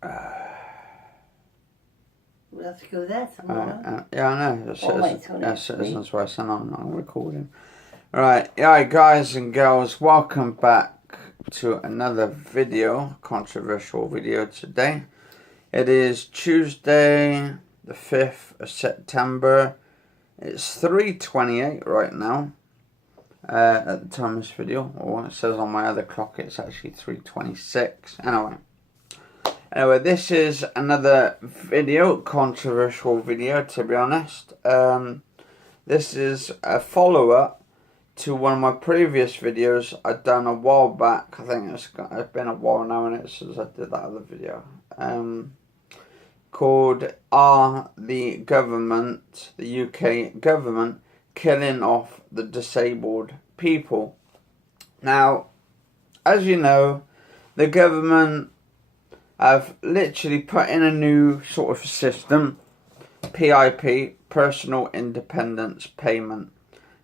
We'll have to go there tomorrow. Yeah, I know. That's Citizens West, and I'm recording. Right, yeah, guys and girls, welcome back to another video, controversial video today. It is Tuesday, the 5th of September. It's 3:28 right now. At the time of this video, or it says on my other clock it's actually 3:26. Anyway, this is another video, controversial video to be honest. This is a follow-up to one of my previous videos I'd done a while back. I think it's been a while now since I did that other video. Called Are the Government, the UK government, killing off the disabled people? Now, as you know, the government have literally put in a new sort of system, PIP, Personal Independence Payment.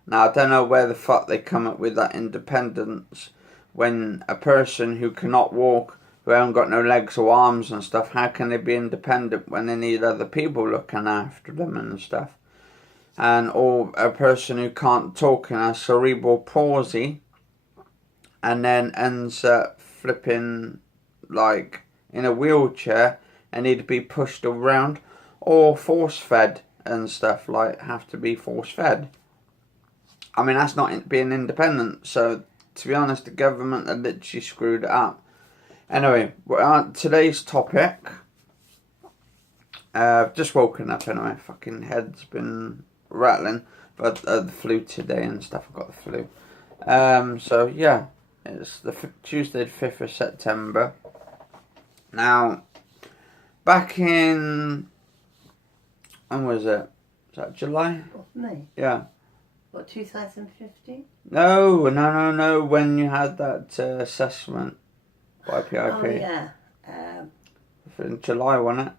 Now, I don't know where the fuck they come up with that independence when a person who cannot walk, who haven't got no legs or arms and stuff, how can they be independent when they need other people looking after them and stuff? Or a person who can't talk and has cerebral palsy and then ends up flipping like in a wheelchair and need to be pushed around, or force fed and stuff, like have to be force fed. I mean, that's not being independent. So to be honest, the government have literally screwed it up. Anyway, today's topic, I've just woken up anyway, fucking head's been rattling, but the flu today and stuff, I've got the flu. So yeah, it's the Tuesday the 5th of September. Now, back in, when was it? Was that July? May? Yeah. What, 2015? No, when you had that assessment by PIP. Oh, yeah. In July, wasn't it?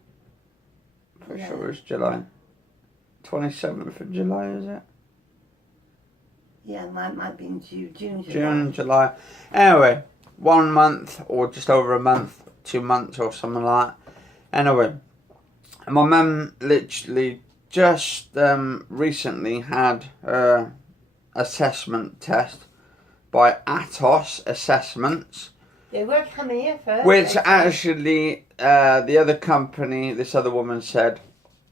Pretty Yeah. sure it was July. 27th of July, is it? Yeah, might be in June, July. June, July. Anyway, 1 month or just over a month, 2 months or something like that. Anyway, my mum literally just recently had her assessment test by Atos Assessments. They were coming here first. Which actually, the other company, this other woman said,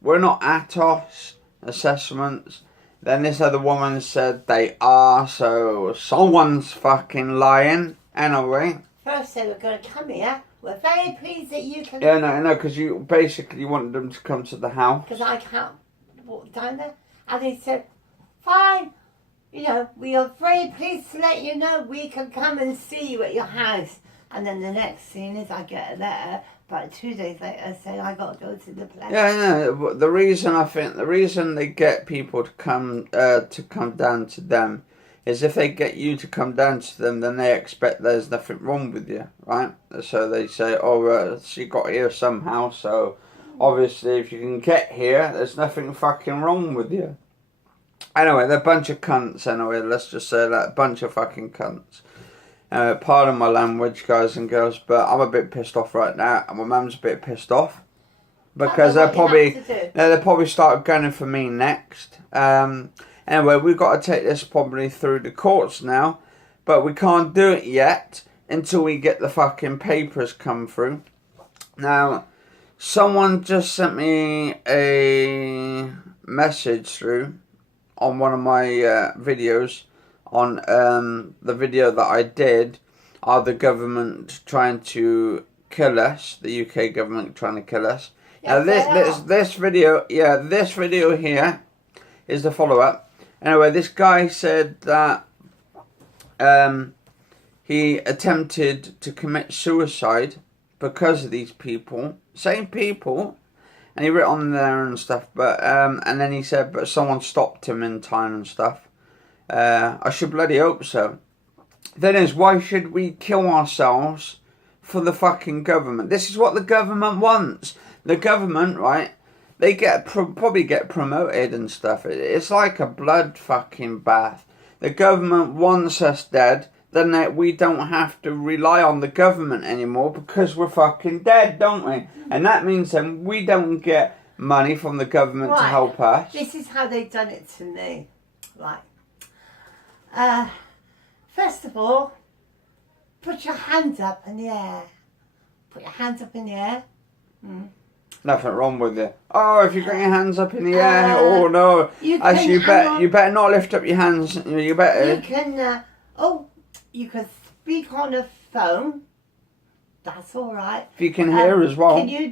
we're not Atos Assessments. Then this other woman said they are, so someone's fucking lying. Anyway. First they were going to come here. We're very pleased that you can... Yeah, no, because you basically wanted them to come to the house. Because I can't walk down there. And they said, fine. You know, we are very pleased to let you know we can come and see you at your house. And then the next thing is I get a letter about 2 days later saying I got to go to the place. Yeah, no. The reason they get people to come down to them is if they get you to come down to them, then they expect there's nothing wrong with you, right? So they say, oh, she got here somehow, so obviously if you can get here, there's nothing fucking wrong with you. Anyway, they're a bunch of cunts anyway, let's just say that, a bunch of fucking cunts. Pardon my language, guys and girls, but I'm a bit pissed off right now, and my mum's a bit pissed off because they'll probably start gunning for me next. Anyway, we've got to take this probably through the courts now, but we can't do it yet until we get the fucking papers come through. Now, someone just sent me a message through on one of my videos. On the video that I did, are the government trying to kill us? The UK government trying to kill us? Yes, now this video here is the follow-up. Anyway, this guy said that he attempted to commit suicide because of these people, same people, and he wrote on there and stuff. But and then he said, but someone stopped him in time and stuff. I should bloody hope so. Then is, why should we kill ourselves for the fucking government? This is what the government wants. The government, right? They probably get promoted and stuff. It's like a blood fucking bath. The government wants us dead. then we don't have to rely on the government anymore because we're fucking dead, don't we? And that means then we don't get money from the government to Right. help us. This is how they've done it to me. Right. First of all, put your hands up in the air. Put your hands up in the air. Nothing wrong with it. Oh, if you got your hands up in the air, oh no. You Actually, can you better not lift up your hands. You better. You can, you can speak on a phone. That's all right. If you can hear as well. Can you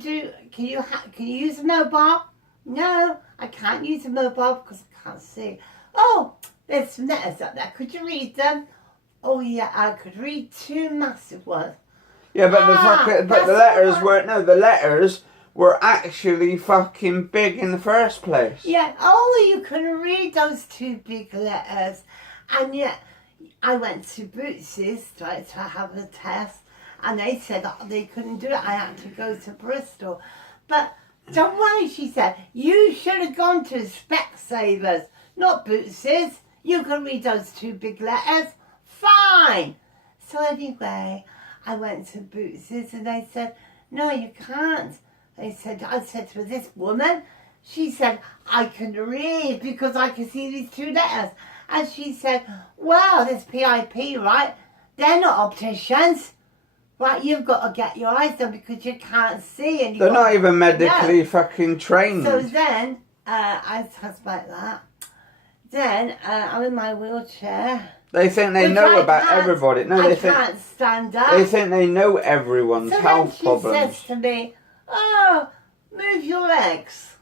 use a mobile? No, I can't use a mobile because I can't see. Oh, there's some letters up there. Could you read them? Oh yeah, I could read 2 massive ones. Yeah, but the letters what- the letters were actually fucking big in the first place. Yeah, oh, you can read those 2 big letters. And yet, I went to Boots's to have a test, and they said that they couldn't do it. I had to go to Bristol. But don't worry, she said, you should have gone to Specsavers, not Boots's. You can read those 2 big letters. Fine. So anyway, I went to Boots's and they said, no, you can't. I said to this woman, she said, I can read because I can see these 2 letters. And she said, well, this PIP, right? They're not opticians. Right, you've got to get your eyes done because you can't see. And They're not even medically fucking trained. So then, I was like that. Then, I'm in my wheelchair. They think they Which know I about can't- everybody. No, I can't stand up. they think they know everyone's So then health she problems. says to me, oh, move your legs.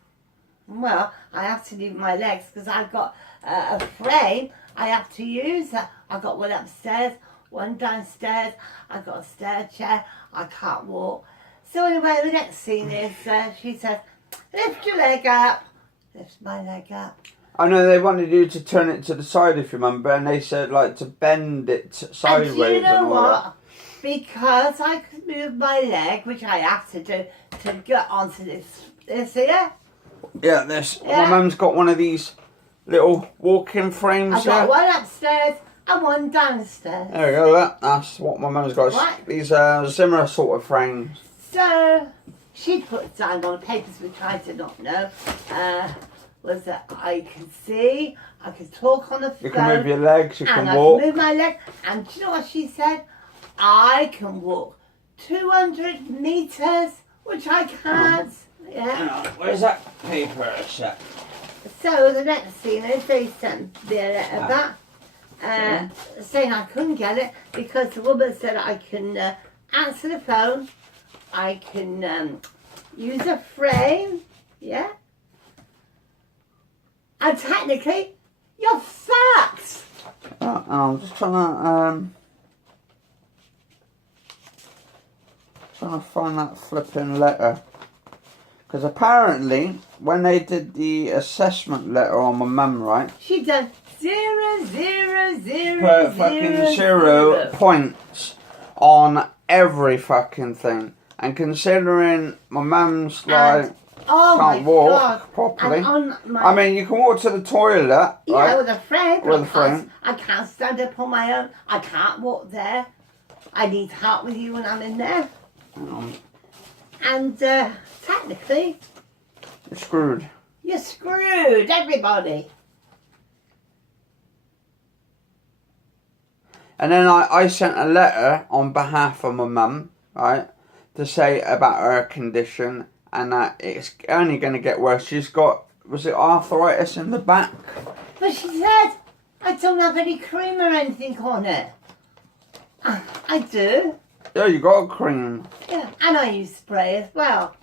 Well, I have to move my legs because I've got a frame I have to use. I've got one upstairs, one downstairs. I've got a stair chair. I can't walk. So anyway, the next scene is she says, lift your leg up. Lift my leg up. I know they wanted you to turn it to the side if you remember, and they said like to bend it sideways And do you know all what? that. Because I could move my leg, which I have to do to get onto this here. Yeah, my mum's got one of these little walking frames I've got here. one upstairs and one downstairs. There we go, that's what my mum's got. Right. These similar sort of frames. So she put down on the papers, which I did not know, was that I can see, I can talk on the phone. You can move your legs, you and can I walk. can move my leg. And do you know what she said? I can walk 200 meters, which I can't. Yeah. Where's that paper set? So the next thing is they sent the letter back, saying I couldn't get it because the woman said I can answer the phone, I can use a frame, yeah, and technically you're fucked. I'm just trying to find that flipping letter. Because apparently, when they did the assessment letter on my mum, right? She done 0, 0, 0, Put fucking 0 points on every fucking thing. And considering my mum's like Oh can't my walk God. properly. And on my, I mean, you can walk to the toilet, yeah, right? with a frame. With a but frame. I can't stand up on my own. I can't walk there. I need help with you when I'm in there. And technically, You're screwed. you're screwed, everybody. And then I sent a letter on behalf of my mum, right, to say about her condition and that it's only going to get worse. She's got, was it arthritis in the back? But she said, I don't have any cream or anything on it. I do. Yeah, you got a cream. Yeah, and I use spray as well.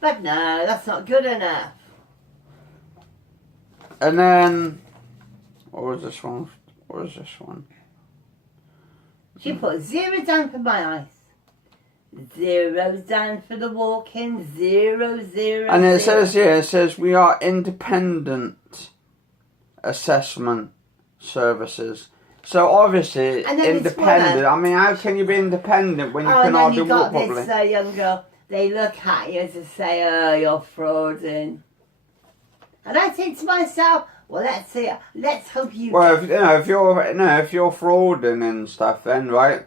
But no, that's not good enough. And then, what was this one? What was this one? She put 0 down for my eyes. 0 down for the walking. 0, 0. And it 0. says here, it says we are independent assessment services. So obviously, And then this independent. woman- I mean, how can you be independent when you Oh, can and then hardly you walk got properly? this young girl. They look at you to say, oh, you're frauding. And I think to myself, Well, let's see. Let's hope you. Well, if you're frauding and stuff, then right,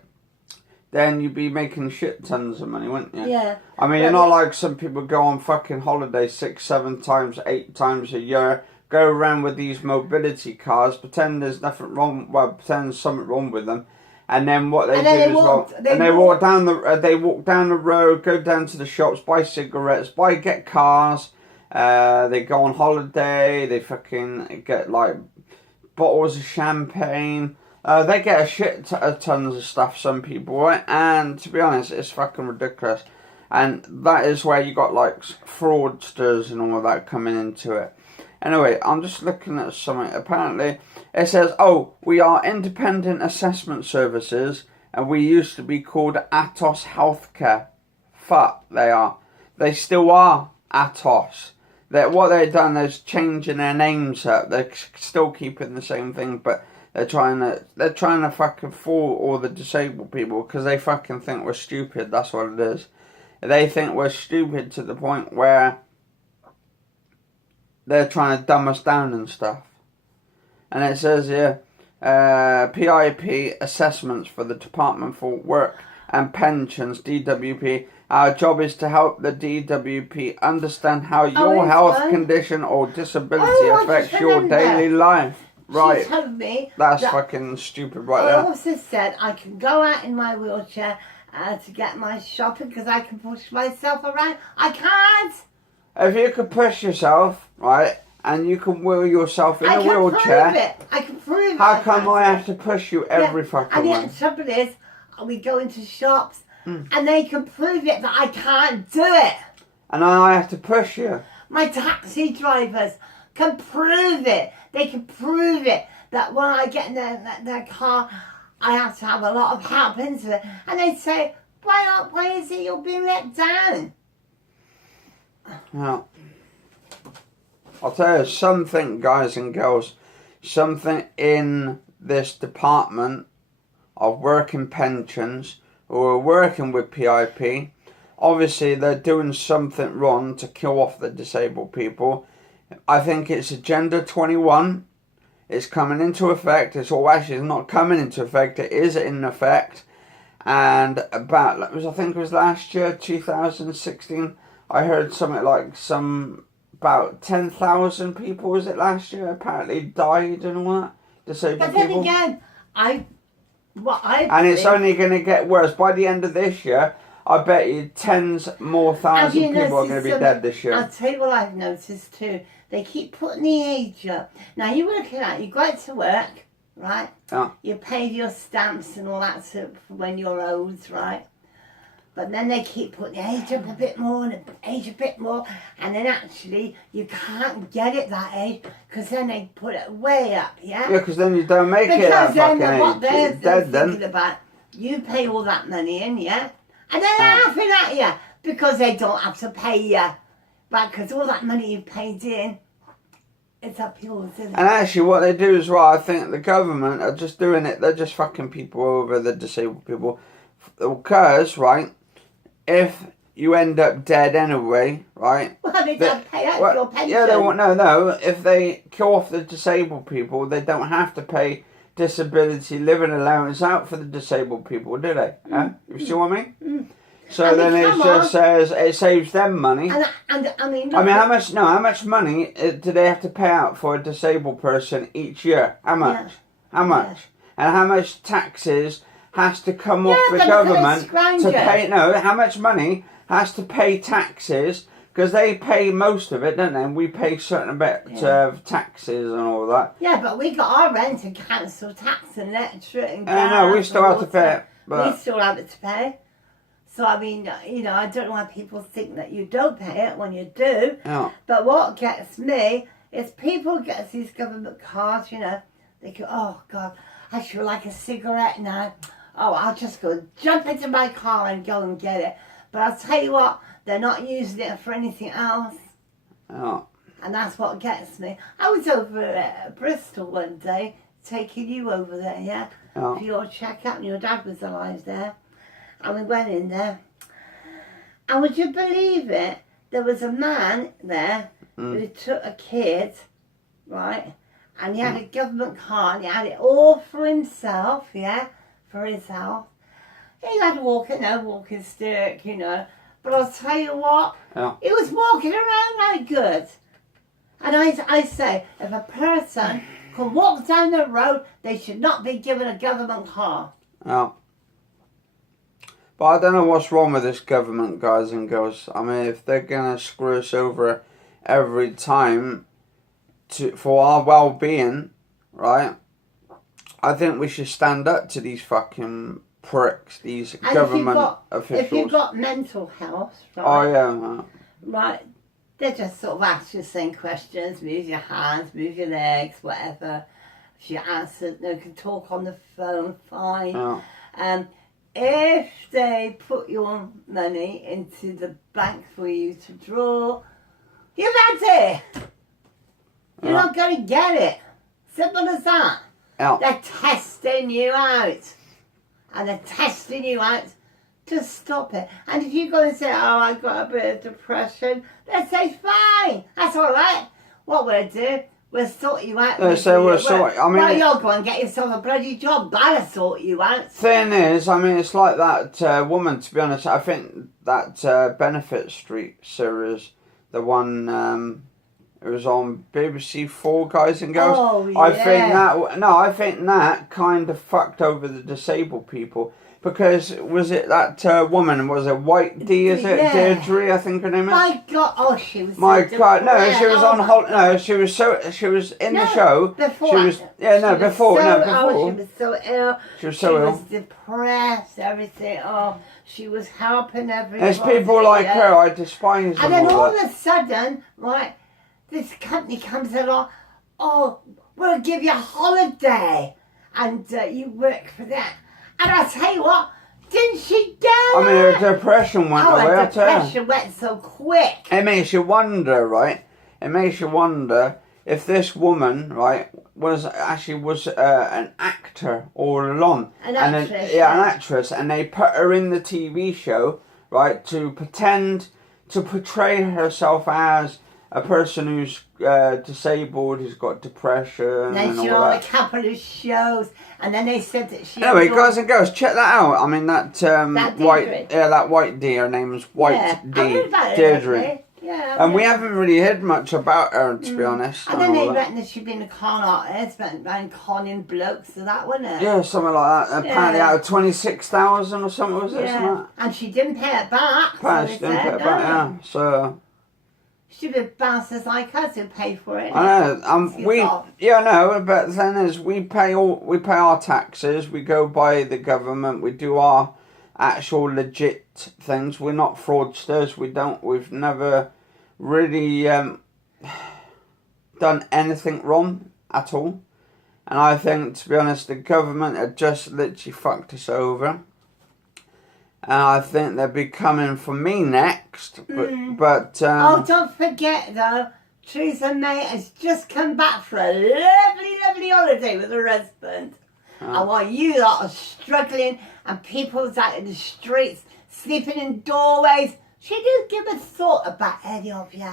then you'd be making shit tons of money, wouldn't you? Yeah. I mean, you're not like some people go on fucking holiday 6, 7 times, 8 times a year, go around with these mobility cars, pretend there's nothing wrong. Well, pretend there's something wrong with them, and then what they do is they walk down the road, go down to the shops, buy cigarettes, get cars. They go on holiday. They fucking get like bottles of champagne. They get a shit tons of stuff, some people, right? And to be honest, it's fucking ridiculous. And that is where you got like fraudsters and all of that coming into it. Anyway, I'm just looking at something. Apparently, it says, oh, we are independent assessment services and we used to be called Atos Healthcare. Fuck, they are. They still are Atos. What they've done is changing their names up. They're still keeping the same thing, but they're trying to fucking fool all the disabled people because they fucking think we're stupid. That's what it is. They think we're stupid to the point where they're trying to dumb us down and stuff. And it says here, PIP assessments for the Department for Work and Pensions, DWP. Our job is to help the DWP understand how your health condition or disability affects your daily life. Right. She told me that's fucking stupid right there. I also said I can go out in my wheelchair to get my shopping because I can push myself around. I can't. If you could push yourself, right, and you can wheel yourself in a wheelchair, I can prove it. How come I have to push you every fucking way? And the trouble is, we go into shops and they can prove it that I can't do it. And I have to push you. My taxi drivers can prove it. They can prove it that when I get in their car, I have to have a lot of help into it. And they say, why is it you're being let down? Now, I'll tell you something, guys and girls, something in this department of working pensions who are working with PIP, obviously they're doing something wrong to kill off the disabled people. I think it's Agenda 21. It's coming into effect. It's not coming into effect. It is in effect. And I think it was last year, 2016, I heard something like about 10,000 people, was it last year, apparently died and all that. Disabled people. But then again, and it's only going to get worse. By the end of this year, I bet you tens more thousand people are going to be dead this year. I'll tell you what I've noticed too. They keep putting the age up. Now you work it out. You go out to work, right? Yeah. You pay your stamps and all that for when you're old, right? But then they keep putting the age up a bit more and the age a bit more, and then actually you can't get it that age because then they put it way up, yeah? Yeah, because then you don't make it that fucking age. What they're dead thinking then. about, you pay all that money in, yeah? And then they're laughing at you because they don't have to pay you. But because all that money you paid in, it's up yours, isn't it? And actually what they do as well, I think the government are just doing it, they're just fucking people over, the disabled people. Because, right, if you end up dead anyway, right? Well, they don't pay out your pension. Yeah, they won't, no. If they kill off the disabled people, they don't have to pay disability living allowance out for the disabled people, do they? You see what I mean? So then it just says it saves them money. And I mean, how much money do they have to pay out for a disabled person each year? How much? Yeah. How much? Yeah. And how much taxes has to come off the government to pay? No, how much money has to pay taxes? Because they pay most of it, don't they? And we pay certain bit of taxes and all that. Yeah, but we got our rent and council tax and electric and gas. No, we still have to pay it. But we still have it to pay. So, I mean, I don't know why people think that you don't pay it when you do. Yeah. But what gets me is people get these government cards, they go, oh, God, I feel like a cigarette now. Oh, I'll just go jump into my car and go and get it. But I'll tell you what, they're not using it for anything else. Yeah. And that's what gets me. I was over at Bristol one day, taking you over there, yeah? Yeah. For your checkup, and your dad was alive there. And we went in there. And would you believe it? There was a man there who took a kid, right? and he had a government car, and he had it all for himself, yeah, for his health. He had a walking stick, you know. But I'll tell you what, he was walking around like good. And I say, if a person can walk down the road, they should not be given a government car. Yeah. But I don't know what's wrong with this government, guys and girls. I mean, if they're going to screw us over every time for our well-being, right, I think we should stand up to these fucking pricks, these And government officials. If you've got mental health, right? Oh, yeah. Right, they just sort of ask you the same questions, move your hands, move your legs, whatever. If you answer, they can talk on the phone, fine. Yeah. If they put your money into the bank for you to draw, you've had it. You're not going to get it. Simple as that. Yeah. They're testing you out. And they're testing you out to stop it. And if you go and say, oh, I've got a bit of depression, they'll say, fine, that's all right. What we'll do, we'll sort you out. We'll sort. I mean, well, you'll go and get yourself a bloody job. That'll sort you out. Thing is, I mean, it's like that woman. To be honest, I think that Benefit Street series, the one it was on BBC 4, guys and girls. Oh, yeah. I think that kind of fucked over the disabled people. Because, was it that woman, was it White D, is it? Yeah. Deirdre, I think her name is? My God, oh, she was My so God, no, depressed. she was on no, she was in the show. Before. She was, before. Oh, she was so ill. She was so ill. She was depressed, everything. Oh, she was helping everyone. There's people like her, I despise them. And then all that. of a sudden, right, this company comes along, oh, we'll give you a holiday, and you work for that. And I tell you what, didn't she go? I mean, her depression went away, her I tell you. depression went so quick. It makes you wonder, right? It makes you wonder if this woman, right, was an actor all along. An actress. An actress. And they put her in the TV show, right, to portray herself as a person who's disabled, who's got depression, Then and she all on that. a couple of shows, and then they said that she. Anyway, guys and girls, check that out. I mean, that White D. Her name's White D. Deirdre. Yeah. And we haven't really heard much about her, to be honest. And then they reckon that she'd been a con artist, went around conning blokes, so that wasn't it? Yeah, something like that. Apparently out of 26,000 or something, was it? Yeah. And she didn't pay it back. She didn't pay it back, yeah. So. Should be bastards like us who pay for it. I know. But the thing is, we pay our taxes. We go by the government. We do our actual legit things. We're not fraudsters. We've never really done anything wrong at all. And I think, to be honest, the government had just literally fucked us over. And I think they'll be coming for me next. But don't forget though, Theresa May has just come back for a lovely, lovely holiday with her husband. And while you lot are struggling and people's out in the streets, sleeping in doorways, she didn't give a thought about any of you.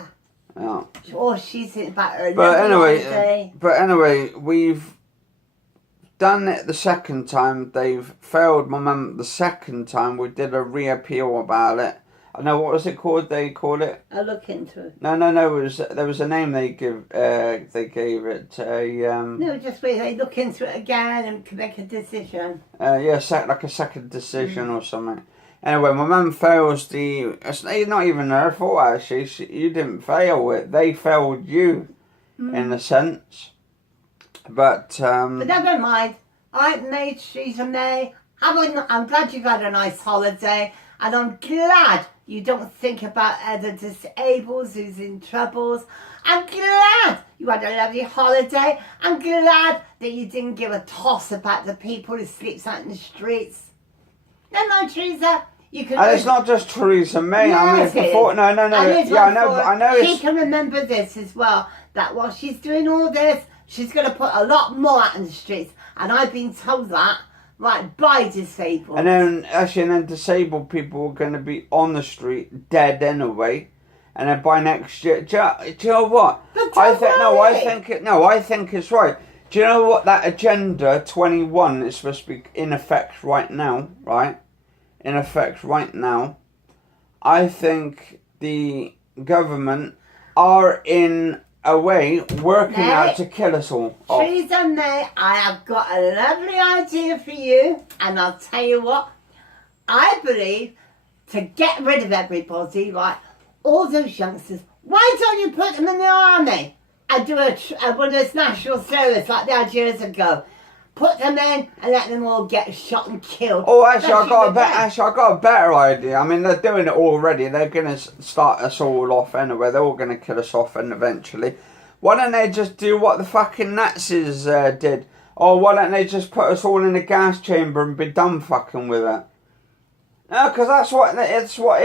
Yeah. Or she's thinking about her holiday. But anyway, we've done it the second time. They've failed my mum the second time. We did a reappeal about it. I know, what was it called? They called it. I'll look into it. No. There was a name they gave it. No, just wait. They look into it again and can make a decision. Like a second decision or something. Anyway, my mum fails it's not even her fault actually. You didn't fail it. They failed you, in a sense. But never mind. I made Theresa May. I'm glad you've had a nice holiday, and I'm glad you don't think about other disabled who's in troubles. I'm glad you had a lovely holiday. I'm glad that you didn't give a toss about the people who sleeps out in the streets. Never mind, Theresa. You can. And it's not just Theresa May. Yes, I mean, before no. I know. She can remember this as well. That while she's doing all this, she's going to put a lot more out in the streets, and I've been told that, right, by disabled. And then disabled people are going to be on the street, dead anyway. And then by next year, do you know what? But I think it's right. Do you know what that Agenda 21 is supposed to be in effect right now? Right, in effect right now. I think the government are in a way working out to kill us all. Theresa May, I have got a lovely idea for you, and I'll tell you what. I believe to get rid of everybody, right? All those youngsters. Why don't you put them in the army and do one of those national service like they had years ago? Put them in and let them all get shot and killed. Oh, actually, I got a better idea. I mean, they're doing it already. They're going to start us all off anyway. They're all going to kill us off and eventually. Why don't they just do what the fucking Nazis did? Or why don't they just put us all in a gas chamber and be done fucking with it? No, because that's what it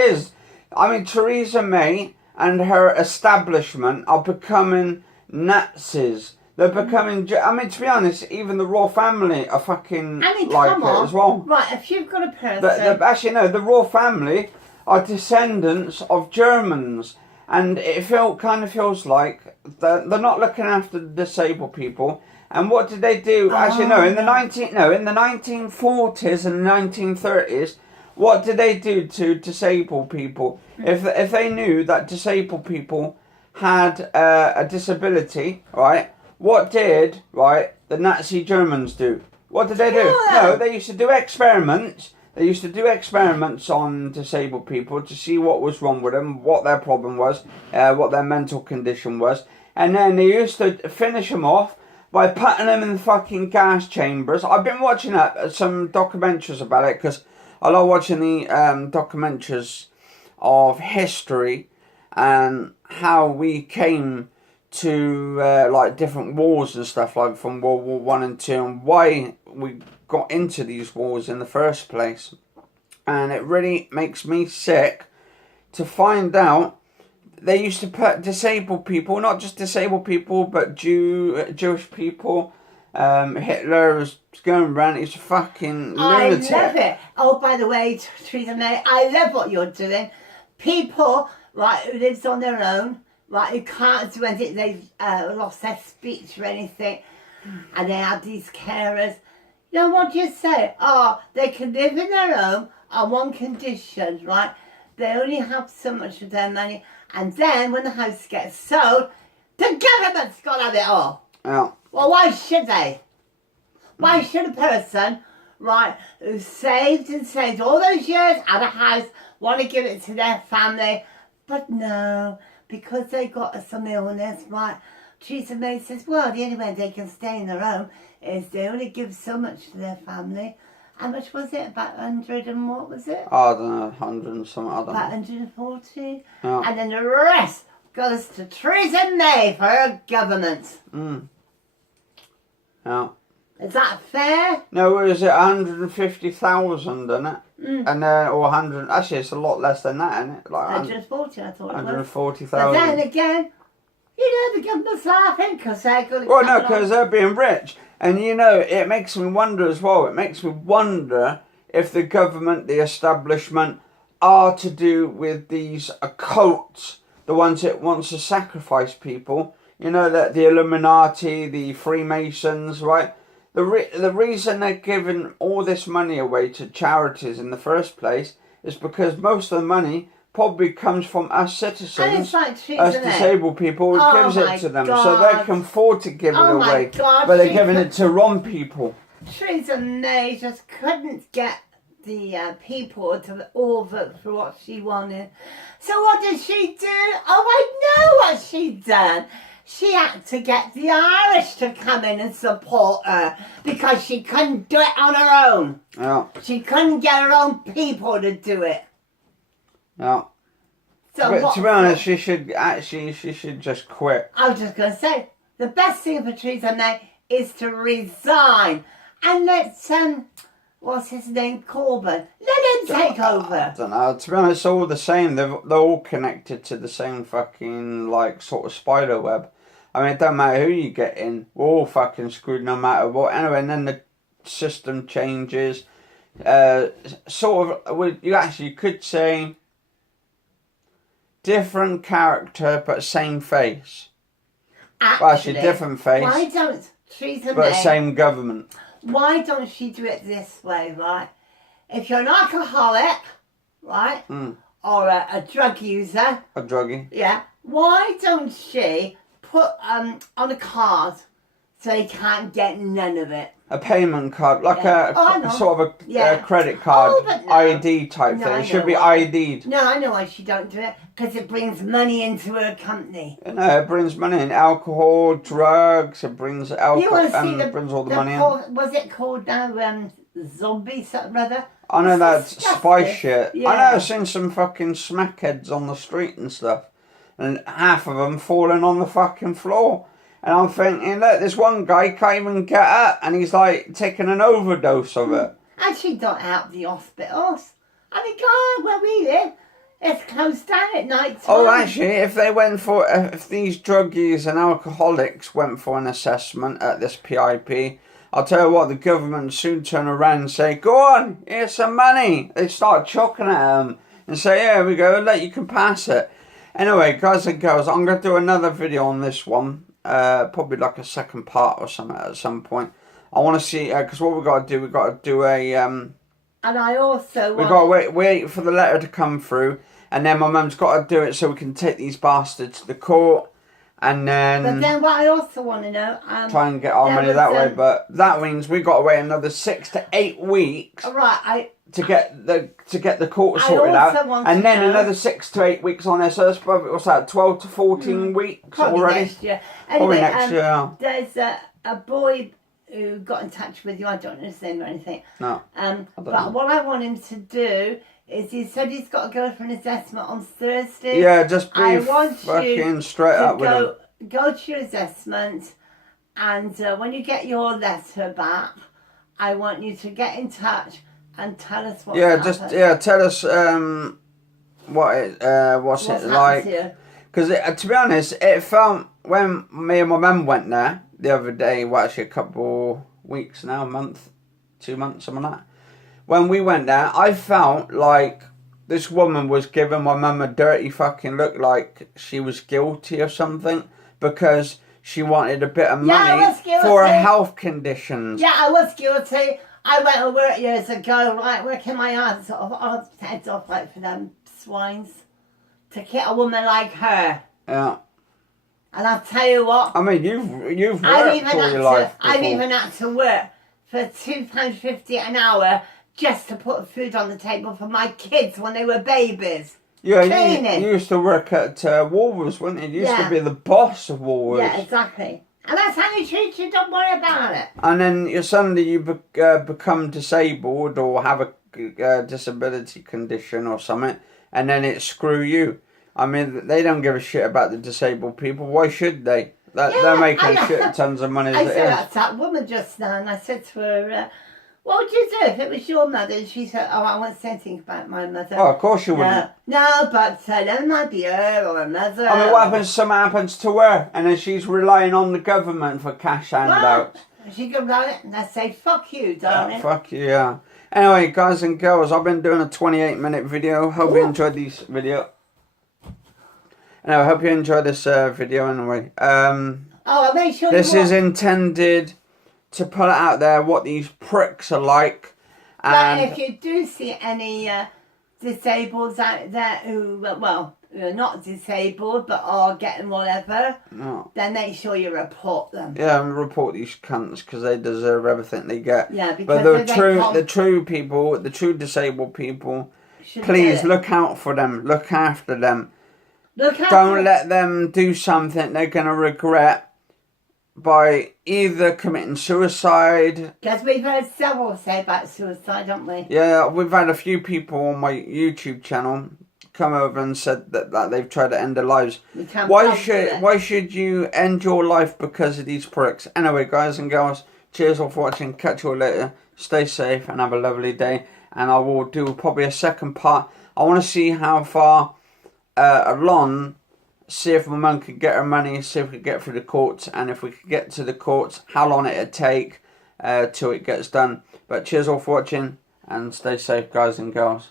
is. I mean, Theresa May and her establishment are becoming Nazis. They're becoming... I mean, to be honest, even the royal family are fucking like it as well. Right, if you've got a person... Actually, no, the royal family are descendants of Germans. And it kind of feels like they're not looking after the disabled people. And what did they do? Actually, no, in the 1940s and 1930s, what did they do to disabled people? If they knew that disabled people had a disability, right? What did, the Nazi Germans do? What did they do? No, they used to do experiments. They used to do experiments on disabled people to see what was wrong with them, what their problem was, what their mental condition was. And then they used to finish them off by putting them in the fucking gas chambers. I've been watching some documentaries about it because I love watching the documentaries of history and how we came to different wars and stuff, like from World War One and Two, and why we got into these wars in the first place. And it really makes me sick to find out they used to put disabled people, not just disabled people, but Jewish people. Hitler was going around, he's a fucking lunatic. I love it. Oh, by the way, Theresa May, I love what you're doing. People, who lives on their own, who can't do anything, they've lost their speech or anything, and they have these carers. You know what you say? Oh, they can live in their home on one condition, right? They only have so much of their money, and then when the house gets sold, the government's got to have it all. Yeah. Well, why should they? Why should a person, who saved and saved all those years at a house, want to give it to their family? But no, because they got some illness, Theresa May says, well, the only way they can stay in their home is they only give so much to their family. How much was it? About 100 and what was it? I don't know, 100 and something, I don't know. About 140. Yeah. And then the rest goes to Theresa May for her government. Yeah. Is that fair? No, is it 150,000, isn't it? And or 100, actually it's a lot less than that, isn't it? Like 140, I thought it was. 140,000. But then again, the government's laughing because they're going to... Well, no, because they're being rich. And it makes me wonder as well. It makes me wonder if the government, the establishment, are to do with these occults, the ones that wants to sacrifice people. That the Illuminati, the Freemasons, right? The reason they're giving all this money away to charities in the first place is because most of the money probably comes from us citizens, us disabled people, who gives it to them. So they can afford to give it away. But they're giving it to wrong people. Theresa May just couldn't get the people to all vote for what she wanted. So what did she do? Oh, I know what she done. She had to get the Irish to come in and support her because she couldn't do it on her own. Yeah. She couldn't get her own people to do it. Yeah. So to be honest, she should just quit. I was just going to say, the best thing for Theresa May is to resign and let what's his name, Corbyn, let him take over. I don't know. To be honest, it's all the same. They're all connected to the same fucking sort of spider web. I mean, it don't matter who you get in. We're all fucking screwed no matter what. Anyway, and then the system changes. You actually could say different character but same face. Actually, different face. Why don't Theresa But May, same government. why don't she do it this way, right? If you're an alcoholic, right, or a drug user, A druggie. yeah, why don't she put on a card so they can't get none of it? A payment card, like Yeah. Oh, I know. a sort of Yeah. a credit card, Oh, but no. ID type No, thing. I It should know be why. ID'd. No, I know why she don't do it. Because it brings money into her company. You know, it brings money in. Alcohol, drugs, it brings You alcohol, want to see brings all the money in. was it called now, zombie something or other? I know It's that disgusting. spice shit. I know, Yeah. I've seen some fucking smackheads on the street and stuff. And half of them falling on the fucking floor. And I'm thinking, look, this one guy can't even get up and he's like taking an overdose of it. And she don't help the hospitals. I mean, God, where we live, it's closed down at night time. Oh, actually, if these druggies and alcoholics went for an assessment at this PIP, I'll tell you what, the government soon turn around and say, go on, here's some money. They start chucking at them and say, here we go, look, you can pass it. Anyway, guys and girls, I'm going to do another video on this one. Probably like a second part or something at some point. I want to see, because what we've got to do, we've got to do a... and I also we've got to wait for the letter to come through. And then my mum's got to do it so we can take these bastards to the court. And then... But then what I also want to know... try and get our money that way. But that means we've got to wait another 6 to 8 weeks... Right, to get the court sorted also out, want and to then know- another 6 to 8 weeks on there. So that's probably, what's that, 12 to 14 weeks probably already. next year. Probably Anyway, next year. There's a boy who got in touch with you. I don't know his name or anything. No. But know. what I want him to do is he said he's got to go for an assessment on Thursday. Yeah, just I be want fucking you straight to up with him. go to your assessment, and when you get your letter back, I want you to get in touch and tell us what happened. Tell us what's it like. Because to be honest, it felt when me and my mum went there the other day. Well, actually, a couple weeks now, a month, 2 months, something like that. When we went there, I felt like this woman was giving my mum a dirty fucking look, like she was guilty of something because she wanted a bit of money for her health conditions. Yeah, I was guilty. I went to work years ago, right, working my heads off like for them swines to get a woman like her. Yeah. And I'll tell you what. I mean, you've worked all your life before. I've even had to work for £2.50 an hour just to put food on the table for my kids when they were babies. Yeah, Cleaning. you used to work at Woolworths, weren't you? You used to be the boss of Woolworths. Yeah, exactly. And that's how they treat you, don't worry about it. And then suddenly you become disabled or have a disability condition or something, and then it screw you. I mean, they don't give a shit about the disabled people. Why should they? They're making shit tons of money as I it said is. that to that woman just now, and I said to her, what would you do if it was your mother? And she said, oh, I won't say anything about my mother. Oh, of course you wouldn't. No, but that might be her or her mother. I mean, what happens if something happens to her and then she's relying on the government for cash handouts? She could run it and I say, fuck you, darling. Fuck you, yeah. Anyway, guys and girls, I've been doing a 28-minute video. Hope you enjoyed this video. And I hope you enjoyed this video anyway. I'll make sure this is intended to put it out there what these pricks are like. But And if you do see any disabled out there who, well, who are not disabled but are getting whatever, then make sure you report them. yeah, and report these cunts because they deserve everything they get. Yeah, because but the true people, the true disabled people, please look out for them, look after them. Don't let them do something they're going to regret by either committing suicide. Because we've heard several say about suicide, haven't we? Yeah, we've had a few people on my YouTube channel come over and said that they've tried to end their lives. Why should you end your life because of these pricks? Anyway, guys and girls, cheers all for watching. Catch you all later. Stay safe and have a lovely day. And I will do probably a second part. I want to see how far along. See if my mum could get her money, see if we could get through the courts, and if we could get to the courts, how long it'd take till it gets done. But cheers all for watching, and stay safe, guys and girls.